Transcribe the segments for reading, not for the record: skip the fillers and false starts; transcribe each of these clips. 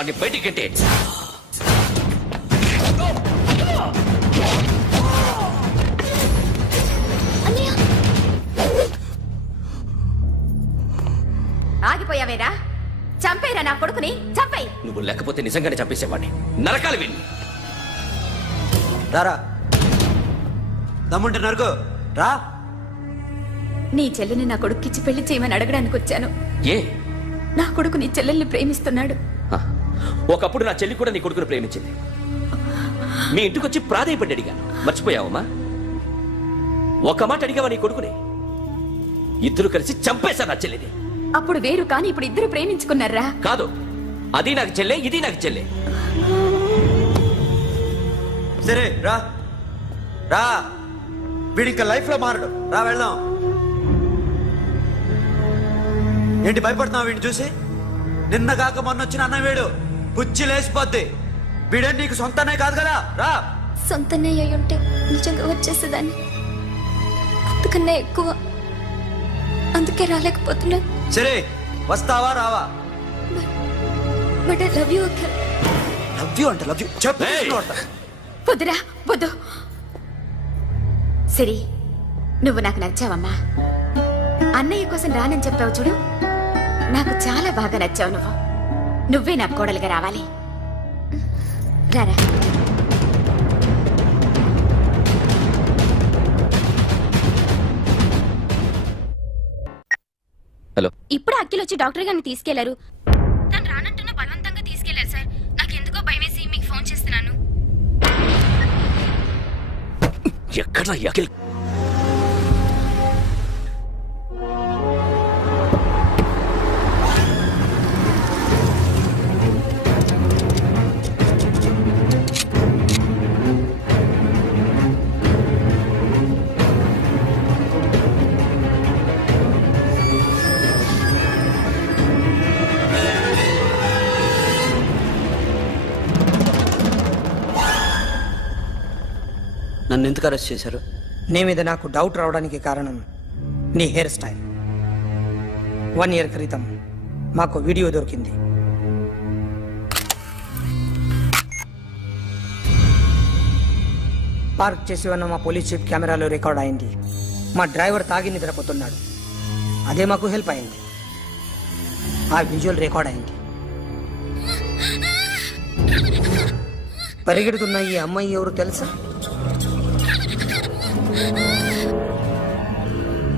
వాడిని బయటికి కట్టే. ఆగిపోయావేరా? చంపేరా నా కొడుకుని, చంపేయి. నువ్వు లేకపోతే నిజంగానే చంపేసేవాడిని. నరకాలి వీణ్ణి. రారా, దమ్ముంటే నరుకు రా. నీ చెల్లిని నా కొడుక్కిచ్చి పెళ్లి చేయమని అడగడానికి వచ్చాను. ఏ? నా కొడుకు నీ చెల్లెల్ని ప్రేమిస్తున్నాడు. ఒకప్పుడు నా చెల్లి కూడా నీ కొడుకును ప్రేమించింది. మీ ఇంటికి వచ్చి ప్రాధేయపడి అడిగాను. మర్చిపోయావమ్మా? ఒక మాట అడిగావా నీ కొడుకుని? ఇద్దరు కలిసి చంపేశారు నా చెల్లిని. అప్పుడు వేరు, కానీ ఇప్పుడు ఇద్దరు ప్రేమించుకున్నారా? కాదు, అది నాకు చెల్లె, ఇది నాకు చెల్లె. సరే రా రా, వీడి ఇంకా లైఫ్ లో మారడు. రా వెళ్దాం. ఏంటి భయపడుతున్నావు వీడిని చూసి? నిన్న కాక మొన్న వచ్చిన అన్న వీడు పుచ్చి లేసిపోద్ది. వీడే నీకు సొంతనే కాదు కదా. రా. సొంతనే అయి ఉంటే నిజంగా వచ్చేసేదాన్ని. అంతకన్నా ఎక్కువ, అందుకే రాలేకపోతున్నా. సరే, వస్తావా రావా? But I love you Akhil. Love you అంటే లవ్ యూ చెప్పు. వద్దురా, వద్దు. సిరి, నువ్వు నాకు నచ్చావమ్మా. అన్నయ్య కోసం రానని చెప్పావు చూడు, నాకు చాలా బాగా నచ్చావు. నువ్వే నా కోడలుగా రావాలి. రారా. హలో. ఇప్పుడు అఖిల్ వచ్చి డాక్టర్ గారిని తీసుకెళ్లారు. తను రానంటున్న బలవంతంగా తీసుకెళ్లారు సార్. నాకు ఎందుకో భయమేసి మీకు ఫోన్ చేస్తున్నాను. ఎక్కడ అఖిల్? నన్ను ఎందుకు అరెస్ట్ చేశారు? నీ మీద నాకు డౌట్ రావడానికి కారణం నీ హెయిర్ స్టైల్. 1 year క్రితం మాకు వీడియో దొరికింది. పార్క్ చేసి ఉన్న మా పోలీస్ జీప్ కెమెరాలో రికార్డ్ అయింది. మా డ్రైవర్ తాగి నిద్రపోతున్నాడు. అదే మాకు హెల్ప్ అయింది. ఆ విజువల్ రికార్డ్ అయింది. పరిగెడుతున్న ఈ అమ్మాయి ఎవరు తెలుసా?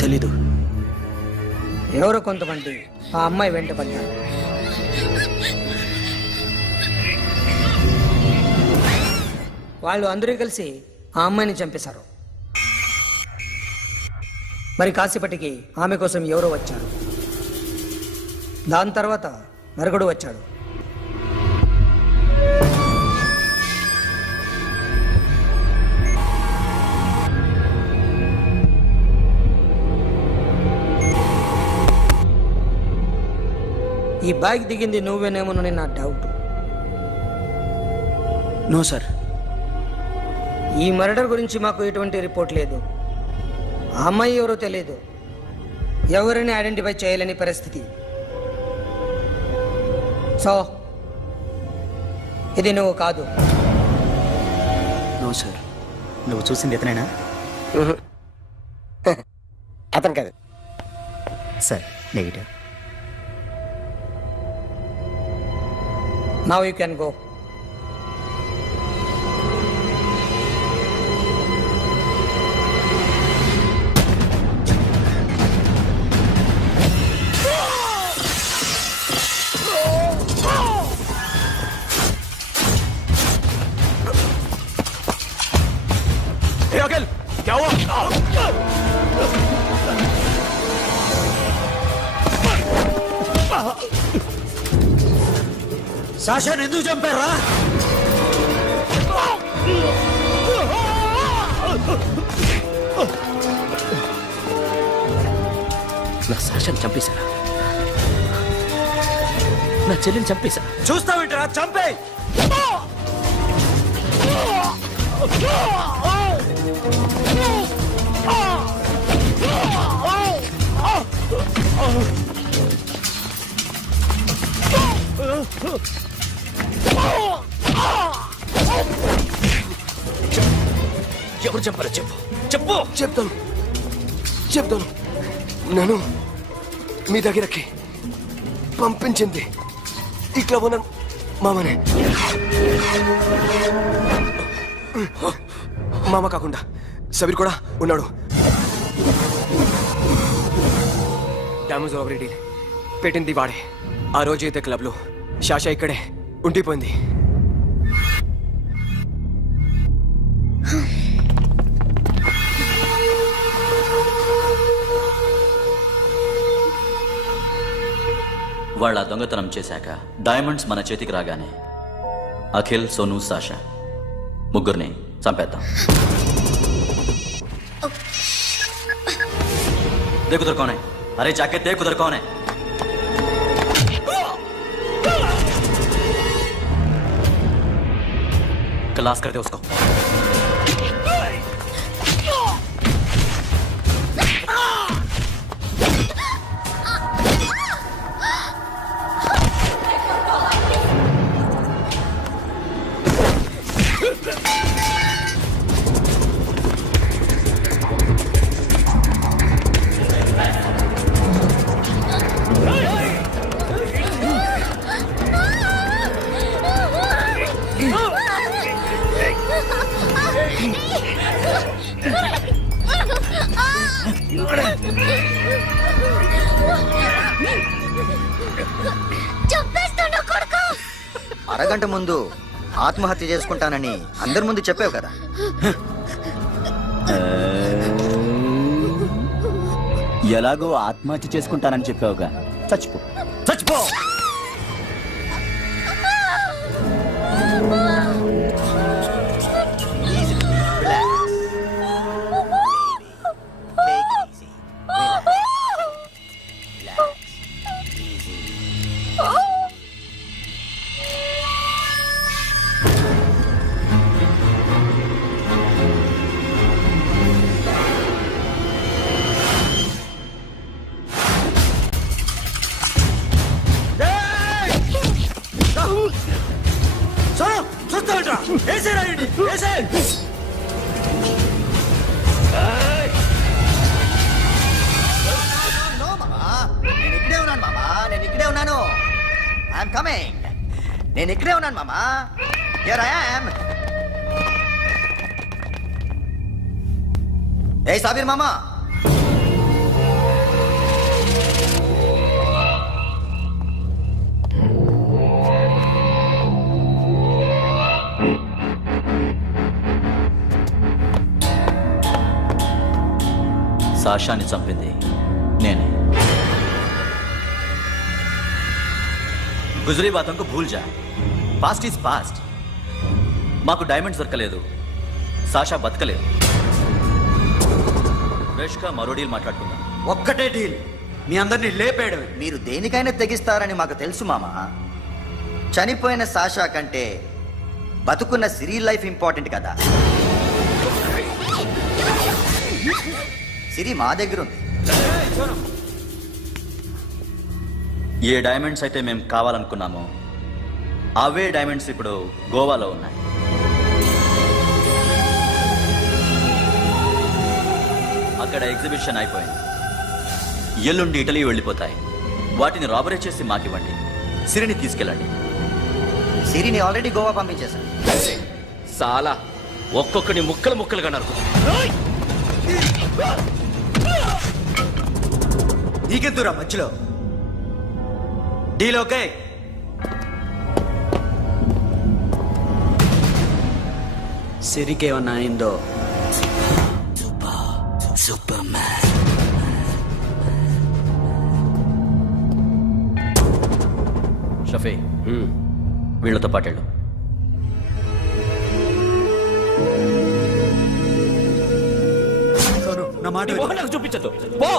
తెలీదు. ఎవరో కొంతమంది ఆ అమ్మాయి వెంట పడ్డారు. వాళ్ళు అందరూ కలిసి ఆ అమ్మాయిని చంపేశారు. మరి కాసేపటికి ఆమె కోసం ఎవరో వచ్చారు. దాని తర్వాత మరొకడు వచ్చాడు. ఈ బ్యాగ్ దిగింది నువ్వేనేమోనని నా డౌట్. No sir. ఈ మర్డర్ గురించి మాకు ఎటువంటి రిపోర్ట్ లేదు. ఆ అమ్మాయి ఎవరో తెలియదు. ఎవరిని ఐడెంటిఫై చేయలేని పరిస్థితి. సో ఇది నువ్వు కాదు. No sir. నువ్వు చూసింది ఇతనేనా? అతను కాదు sir. Negative. Now you can go. क्या हुआ? సాషాని ఎందుకు చంపారా? నా సాషాని చంపేశారా? నా చెల్లిని చంపేశా. చూస్తావేంటరా? చంపే. ఎవరు చెప్పారో చెప్పు చెప్పు. చెప్తాను నేను మీ దగ్గరకి పంపించింది ఇట్లా ఉన్న మామనే. మామ కాకుండా సబీర్ కూడా ఉన్నాడు. డ్యామేజ్ ఓవర్ డీల్ పెట్టింది వాడే. ఆ రోజు అయితే క్లబ్లో శాష ఇక్కడే ఉండిపోయింది. వాళ్ళ దొంగతనం చేశాక డైమండ్స్ మన చేతికి రాగానే అఖిల్, సోను, సాషా ముగ్గురిని చంపేద్దాం. देख उधर कौन है? अरे जाके देख उधर कौन है? क्लास कर दे उसको. అరగంట ముందు ఆత్మహత్య చేసుకుంటానని అందరి ముందు చెప్పావు కదా. ఎలాగో ఆత్మహత్య చేసుకుంటానని చెప్పావుగా, చచ్చిపో చచ్చిపో. చూస్తామంటా వేసే రాయండి వేసే. నేను ఇక్కడే ఉన్నాను మామా, నేను ఇక్కడే ఉన్నాను. I'm coming. నేను ఇక్కడే ఉన్నాను మామా. Here I am. ఏ సాబీర్ మామా, సాషాని చంపింది నేనే. గుజరీ బాతంకు భూల్ జా. Past is past. మాకు డైమండ్స్ దొరకలేదు, సాషా బతకలేదు. ఫ్రెష్గా మరో డీల్ మాట్లాడుకుందాం. ఒక్కటే డీల్, మీ అందరినీ లేపేయడమే. మీరు దేనికైనా తెగిస్తారని మాకు తెలుసు మామా. చనిపోయిన సాషా కంటే బతుకున్న సిరి లైఫ్ ఇంపార్టెంట్ కదా. సిరి మా దగ్గర ఉంది. ఏ డైమండ్స్ అయితే మేము కావాలనుకున్నామో అవే డైమండ్స్ ఇప్పుడు గోవాలో ఉన్నాయి. అక్కడ ఎగ్జిబిషన్ అయిపోయింది. ఎల్లుండి ఇటలీ వెళ్ళిపోతాయి. వాటిని రాబరీ చేసి మాకివ్వండి. సిరిని తీసుకెళ్ళండి. సిరిని ఆల్రెడీ గోవా పంపించేశాను. చాలా ఒక్కొక్కడి ముక్కలు ముక్కలుగా నరుకు. నీకెందురా మధ్యలో డీల్? ఓకే, సిరికేమన్నా అయిందో షఫీ, వీళ్ళతో పాటెళ్ళు. నా మాట నీ మొహం నాకు చూపించద్దు. పో.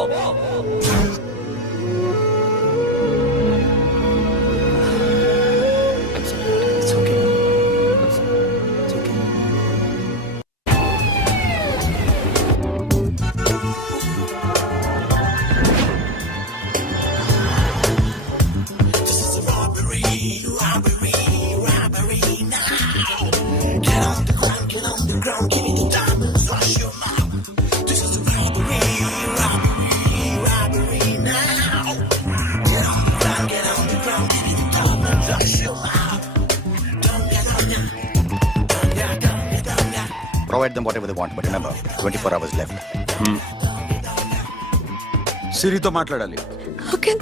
Get on the ground, give me the diamonds, rush provide them whatever they want. But remember, 24 hours left. సిరితో మాట్లాడాలి. అంకుల్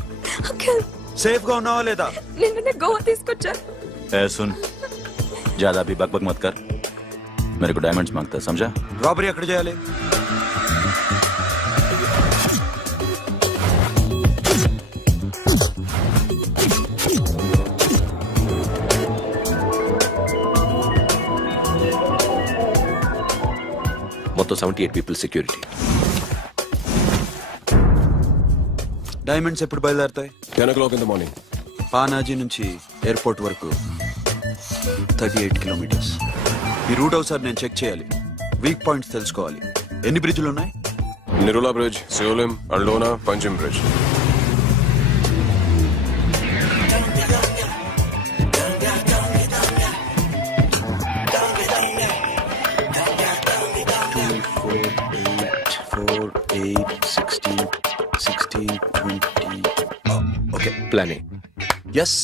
అంకుల్ సేఫ్ గా ఉన్నావా లేదా? నిన్ననే గోవా తీసుకొచ్చారు. ए सुन, ज्यादा भी बकबक मत कर. मेरे को डायमंड्स मांगता है, समझा? రాబరీ ఎక్కడ చేయాలి? మొత్తం 78 పీపుల్ సెక్యూరిటీ. డైమండ్స్ ఎప్పుడు బయలుదేరుతాయి? 10 o'clock in the morning. Panaji నుంచి ఎయిర్పోర్ట్ వరకు 38 కిలోమీటర్స్. ఈ రూట్ ఒకసారి నేను చెక్ చేయాలి. వీక్ పాయింట్స్ తెలుసుకోవాలి. ఎన్ని బ్రిడ్జ్లు ఉన్నాయి? Nirula Bridge, Seolim, Aldona, Panjim Bridge. Okay, plan A. ఎస్.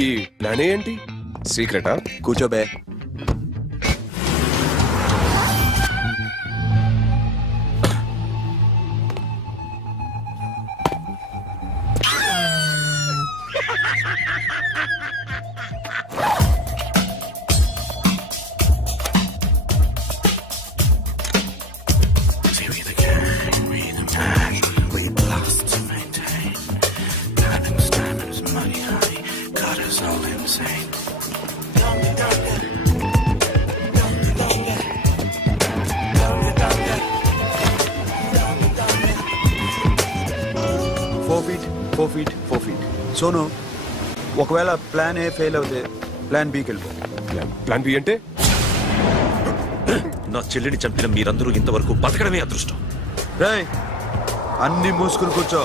ఈ ప్లాన్ ఏంటి? సీక్రెటా? కూర్చోబే. Four feet. సోను, ఒకవేళ ప్లాన్ ఏ ఫెయిల్ అవుతే ప్లాన్ బికి వెళ్ళిపో. ప్లాన్ బి అంటే? నా చెల్లిని చంపిన మీరందరూ ఇంతవరకు బతకడమే అదృష్టం. రేయ్, అన్ని మూసుకుని కూర్చో.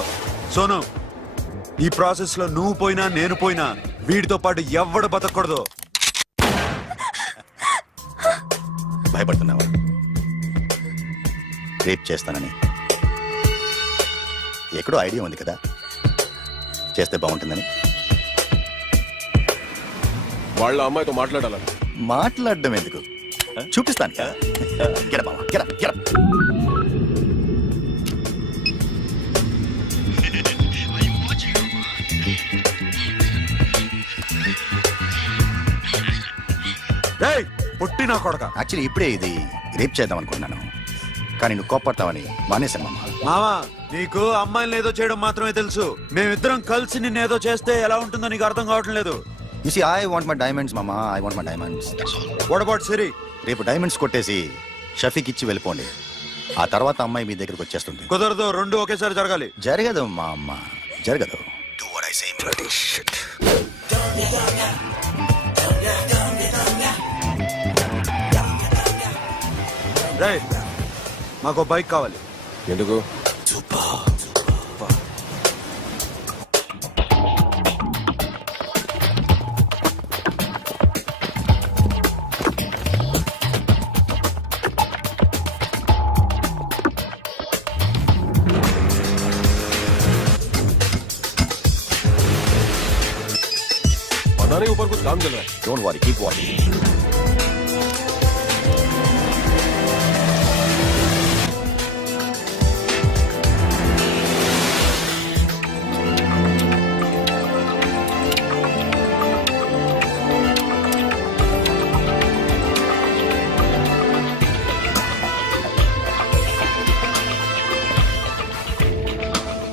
సోను, ఈ ప్రాసెస్ లో నువ్వు పోయినా నేను పోయినా వీడితో పాటు ఎవ్వడు బతకూడదు. భయపడుతున్నావా? రేప్ చేస్తానని ఎక్కడో ఐడియా ఉంది కదా, చేస్తే బాగుంటుందని. వాళ్ళ అమ్మాయితో మాట్లాడాలని. మాట్లాడడం ఎందుకు, చూపిస్తాను కదా. Get up, మామ, get up, get up. రేయ్, పుట్టి నా కొడక. యాక్చువల్లీ ఇప్పుడే ఇది రేప్ చేద్దాం అనుకున్నాను, కానీ నువ్వు కోపడతావని మానేశాను మామ. మావా, నీకు అమ్మాయిని ఏదో చేయడం మాత్రమే తెలుసు. మేమిద్దరం కలిసి నిన్నేదో చేస్తే ఎలా ఉంటుందో నీకు అర్థం కావటం లేదు. You see, I want my diamonds, mama. I want my diamonds. What about సిరి? రేపు డైమండ్స్ కొట్టేసి షఫీక్ ఇచ్చి వెళ్ళిపోండి. ఆ తర్వాత అమ్మాయి మీ దగ్గరకు వచ్చేస్తుంది. కుదరదు, రెండు ఒకేసారి జరగాలి. జరగదు మా అమ్మ, జరగదు. Do what I say. రేయ్, మాకు బైక్ కావాలి. ఎందుకు? पता नहीं ऊपर कुछ काम चल रहा है. Don't worry, keep watching.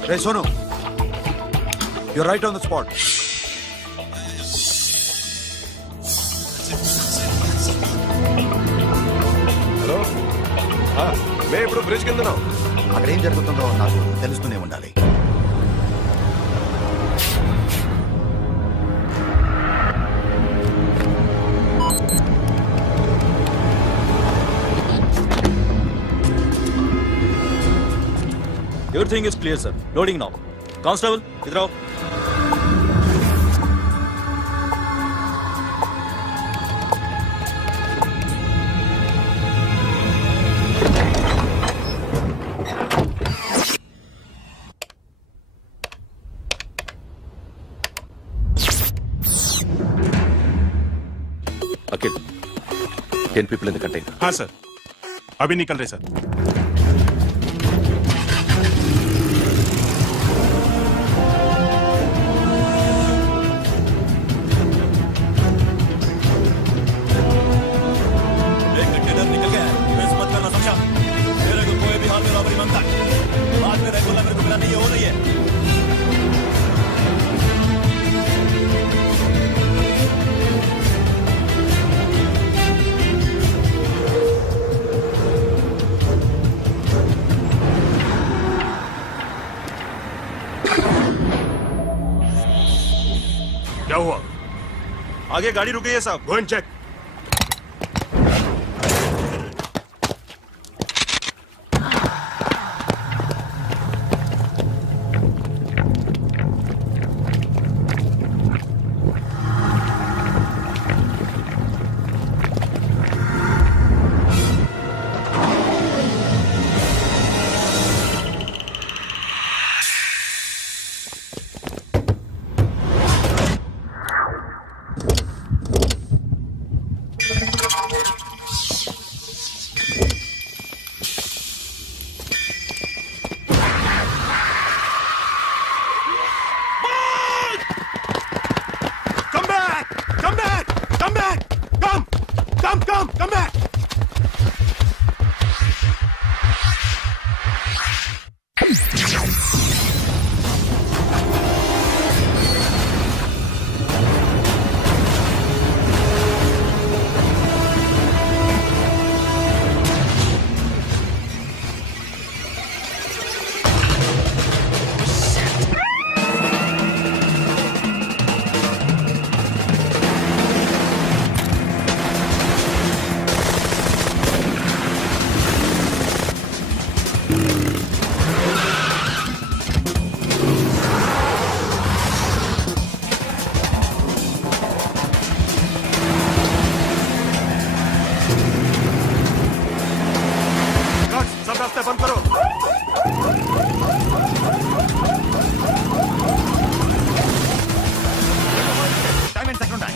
Ray Sonu, you're right on the spot. Hello, మేము ఇప్పుడు బ్రిడ్జ్ కింద ఉన్నాం. అక్కడ ఏం జరుగుతుందో నాకు తెలుస్తూనే ఉండాలి. Everything is clear, sir. Loading now. Constable, idhar aao. Akhil, 10 people in the container. हाँ सर, अभी निकल रहे सर. एक कंटेनर निकल गया है, मिस मत करना समझा. मेरे को कोई भी हाल में रॉबरी मांगता है, बाद में रेगुलर मेरे को मिला नहीं, ये हो रही है. क्या हुआ? आगे गाड़ी रुक गई है साहब. Go and check. Come back! Come back! Come back! Come back! सब रास्ते बंद करो. డైమండ్స్ ఎక్కడ ఉన్నాయి?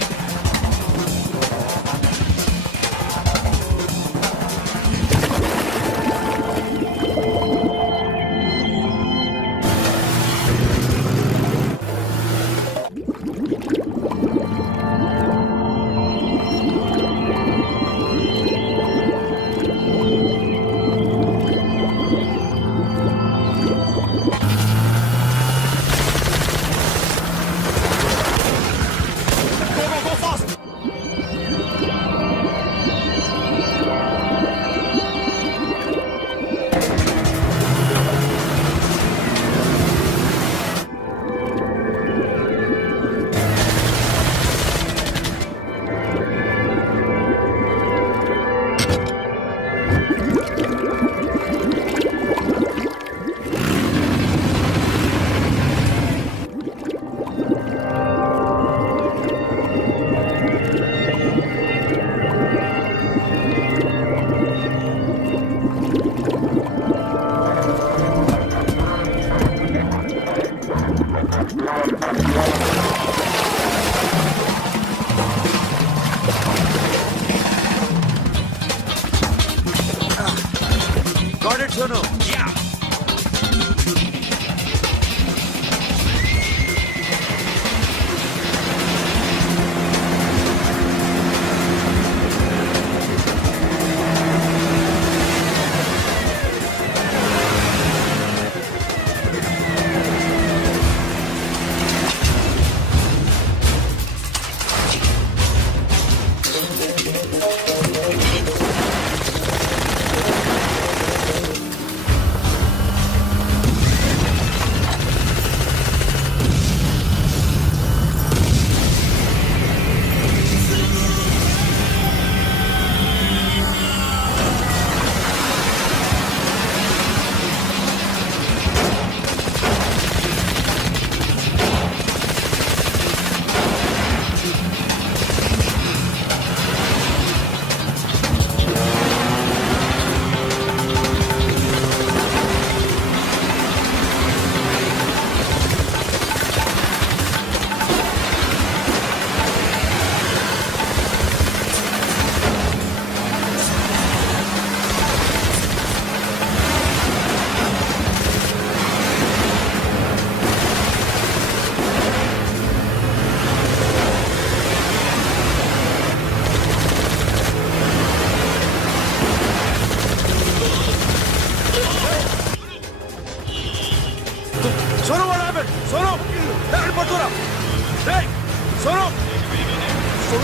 Got it, Sono.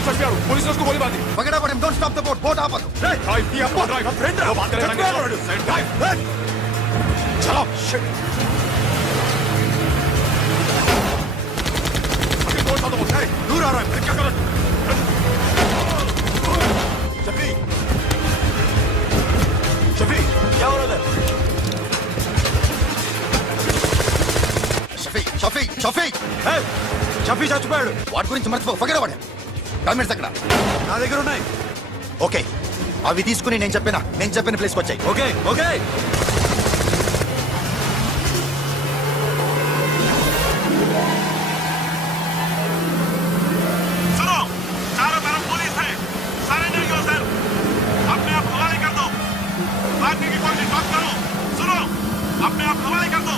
చంపాడు పోలీసులకు గోలీ బాది Forget about him. Don't stop the boat. Boat ఆపదు. డ్రైవ్ నీ అబ్బా డ్రైవ్ ఫ్రెండ్ రా బాత్ కరేంगे డ్రైవ్ చలో షిట్ कौन सा तो है दूर आ रहा है क्या कर शफी शफी क्या हो रहा है షఫీ షఫీ చచ్చిపోయాడు. వాటి గురించి మర్చిపో. Forget about him. డాక్యుమెంట్స్ అక్కడ నా దగ్గర ఉన్నాయి. ఓకే అవి తీసుకుని నేను చెప్పిన ప్లేస్కి వచ్చాయి. ఓకే ఓకే सुनो चारों तरफ पुलिस है सरेंडर योरसेल्फ अपने आप हवाले कर दो भागने की कोशिश मत करो सुनो अपने आप हवाले कर दो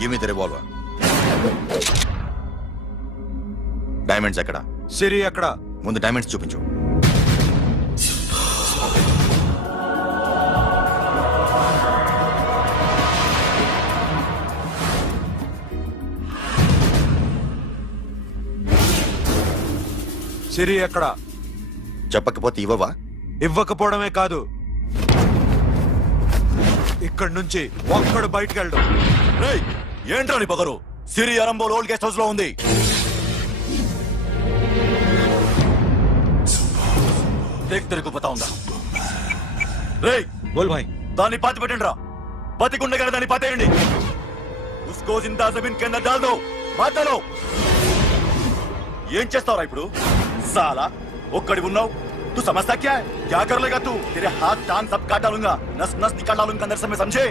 give me the revolver. Diamonds ఎక్కడ? సిరి అక్కడ. ముందు డైమండ్స్ చూపించు. సిరి ఎక్కడ? చెప్పకపోతే ఇవ్వవా? ఇవ్వకపోవడమే కాదు, ఇక్కడి నుంచి ఒక్కడు బయటకు వెళ్ళడు. ఏంట్రా నీ పొగరు? సిరి అరంబోల్ ఓల్డ్ గెస్ట్ హౌస్ లో ఉంది. తెరకు పతా ఉందా? రేయ్ బోల్ భాయ్. దాన్ని పాతి పెట్టండి రా. బతికుండగానే దాన్ని పాతేయండి. ఉస్కో జిందా జమీన్ కింద డాల్ దో. మాటలో ఏం చేస్తావురా ఇప్పుడు? సాలా ఒక్కడి ఉన్నావు. तू समझता क्या है? क्या कर लेगा तू? तेरे हाथ टांग सब काट डालूंगा, नस नस निकाल डालूंगा अंदर से, मैं समझे?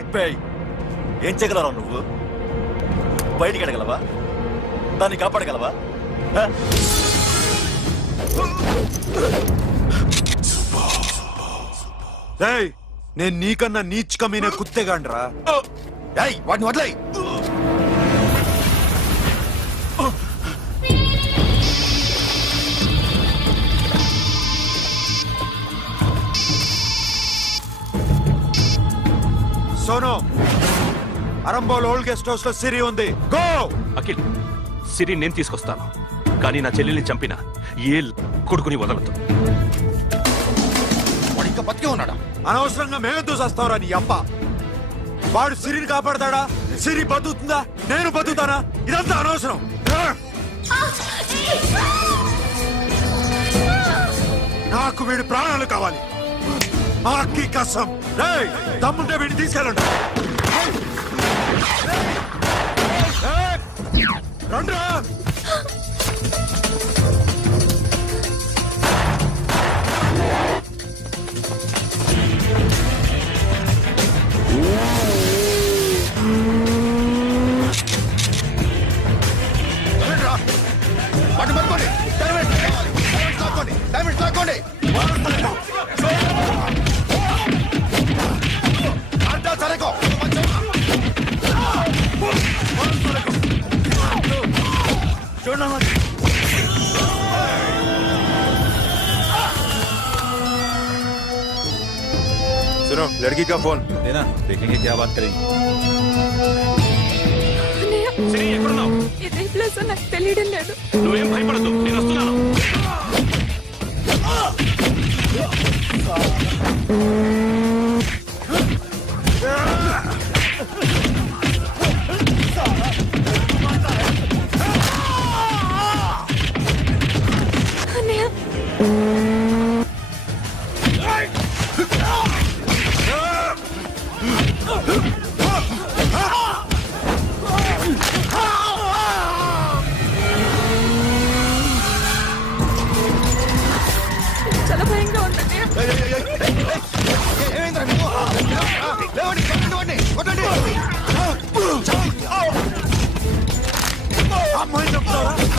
ఏం చేయగలరా నువ్వు? బయటికి ఎడగలవా? దాన్ని కాపాడగలవా? నేను నీకన్నా నీచ్ కమీనే కుత్తేగాండ్రా. వాటిని వదిలేయ్. Sono, Arambol old guest house లో సిరి ఉంది. గో. అఖిల్ సిరి నేను తీసుకొస్తాను కానీ నా చెల్లెల్ని చంపిన ఏ కొడుకుని వదలదు. వాడు ఇంకా బతికే ఉన్నాడా? అనవసరంగా మేమెందుకు చేస్తావురా నీ అప్ప? వాడు సిరిని కాపాడతాడా? సిరి బతుకుతుందా? నేను బతుకుతానా? ఇదంతా అనవసరం. నాకు వీడి ప్రాణాలు కావాలి. ఆకి కసం. రేయ్, దమ్ముంటే వీడిని తీసుకెళ్ళండి. రండ్రా. వాటిని పట్టుకోండి. డైమండ్స్ లాక్కోండి. డైమండ్స్ లాక్కోండి. సరేకో सुनो, लड़की का फोन देना, देखेंगे क्या बात करेंगे. సిరి ఎక్కడున్నావు? ఇదే ప్లేస్ నాకు తెలియడం లేదు. నువ్వేం భయపడద్దు, నేను వస్తున్నాను. లేవండి, కొట్టండి, కొట్టండి. అమ్మాయి చెప్తారా